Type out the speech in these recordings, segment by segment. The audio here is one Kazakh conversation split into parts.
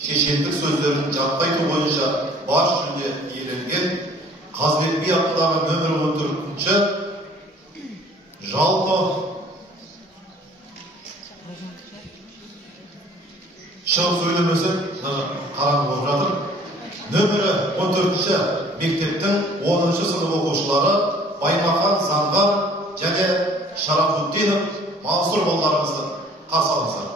шешендік сөздерін жатқа айту бойынша бас жүлде иеленген Қазыбек би атындағы нөмір 14-ші жалпы шығып сөйлемесек қараңғы болып жатыр. Нөмірі 14-ші мектептің 10-ші сынып оқушылары Баймахан Заңғар және Шарафутдинов Мансұр балаларымызды қарсы алыңыздар.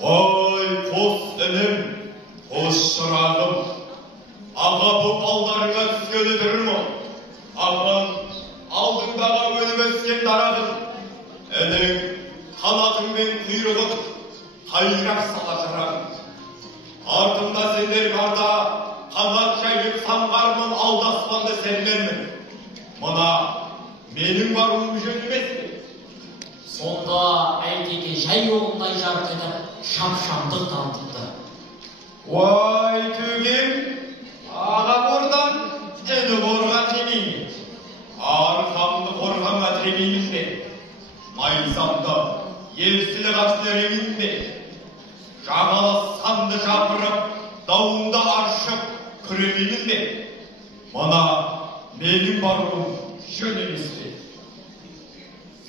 Ой, қос інім, қос шырағым, аға бұл алдарыңа түскені тұрмы? Ағам, алдыңдағы өліп өскен дарағым, әнің, қанатың мен құйрығым, қайрақ сала жарағым. Артымда сендер барда, қанат жайып самғармын, алдаспанды сәлменмін. Мұна, менің баруым жөн емес пе? Сонда әйтеке жай оғындай жарқайдап шапшаңдық танытыпты. Ой, төгем, аға бордан әні борға темеймін. Арқамды қорғанға тремеймін бе? Майсамды, ерсілі қасылы ремеймін бе? Жағалы санды жапырып, дауында аршып, күремеймін бе? Мұна менің баруым жөн емес пе?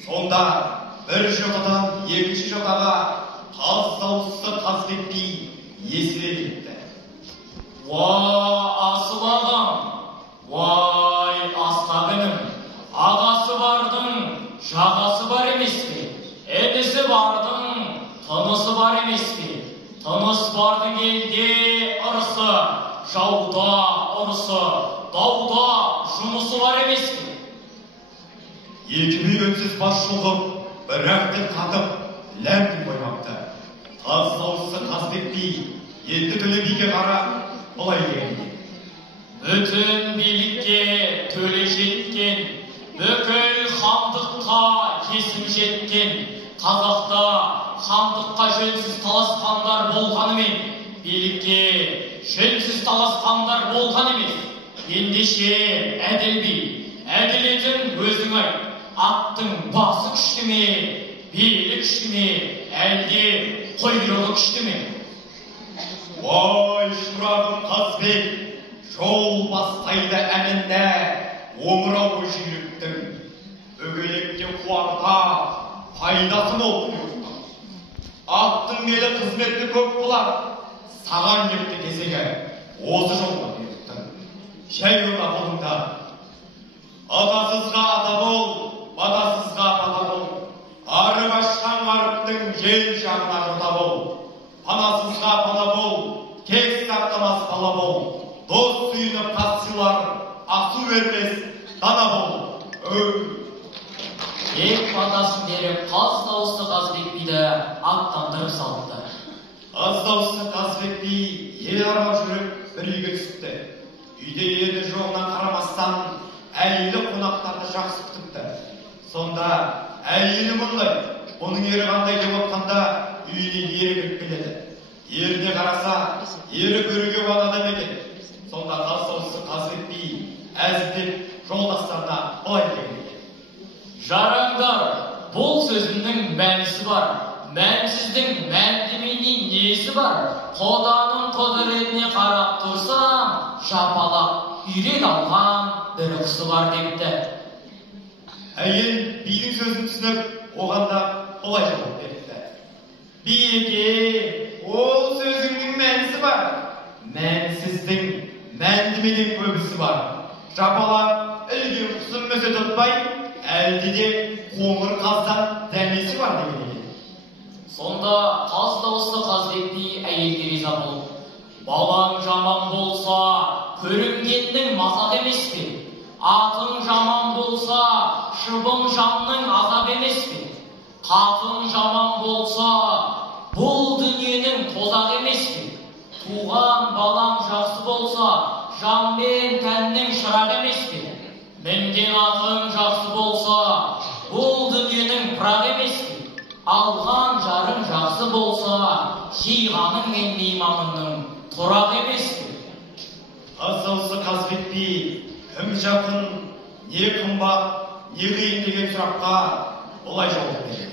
Сонда бір жотадан екінші жотаға қаз дауысты Қазыбек би есіле кетті. Уай, асыл ағам, уай, асқақ інім, ағасы бардың, жағасы бар емес пе? Інісі бардың, тынысы бар емес пе? Тыныс бардың елде ұрысы, жауда ұрысы, дауда жұмысы бар емес пе? Екі би үнсіз бас шолғып, бірақтен қатып, ләмден қоймапты. Қаз дауысы Қазыбек би енді Төле биге қарап, былай дегенде: Бүтін билікке төле жеткен, бүкіл хандыққа кесім жеткен, қазақта хандыққа жөнсіз таласқандар болғанымен, билікке жөнсіз таласқандар болған емес. Ендеше әділ би, әділетін өзің айт. Аттың басы күшті ме, белі күшті ме, әлде құйрығы күшті ме? Ой, шырағым Қазыбек, жол бастайды әнінде, омырауы жүйріктің, өгелекте қуарта, пайдасы мол құйрықтың. Аттың белі қызметті көп болады, саған кетті кесегі, осы жолға құйрықтың. Жай ода қолыңда. Атасызға ата бол, батасызға бата бол. Арып ашқан ғарыптың жел жағына жота бол. Панасызға пана бол, тек сақтамас бала бол. Дос сүйініп қатсылар, асу бермес дана бол. Ек батасын беріп, қаз дауысты Қазыбек биді аттандырып салыпты. Қаз дауысты Қазыбек би ел аралап жүріп бір үйге түсіпті. Үйде еді жоғынан қарамастан әйелі қонақтарды жақсы күтіпті. Сонда әйелі мұндай, оның ері қандай деп отқанда үйіне ері кіріп келеді. Еріне қараса, ері көруге уағдада екен. Сонда қаз дауысты Қазыбек би әзілдеп жолдастарына былай деген екен: Жараңдар, бұл сөзімнің мәнісі бар. Мәнсіздің мәндемейіне несі бар? Құданың құдіретіне қарап тұрсам, жапалап үйрек алған бір құсы бар депті. Әйел бидің сөзін түсініп, оған да былай жауап беріпті: Биеке, ол сөзіңнің мәнісі бар. Мәнсіздің, мәндімеден көбісі бар. Жапалап, ілген құсын мөсе тұтпай, әлде де қоңыр қаздан дәмесі бар деген екен. Сонда қаз дауысты Қазбек би әйелге риза болып, балаң жаман болса, көрінгеннің мазақ емес пе? Атың жаман болса, шыбың жанның азап емес пе? Қатын жаман болса, бұл дүниенің тозақ емес пе? Туған балаң жақсы болса, жан мен тәннің шырақ емес пе? Мінген атың жақсы болса, бұл дүниенің пырақ емес пе? Алған жарың жақсы болса, жиғаның мен мейманыңның тұрақ емес пе? Қыз дауысты Қазбек би кім жақын, не қымбат, не қиын деген сұраққа былай жауап береді.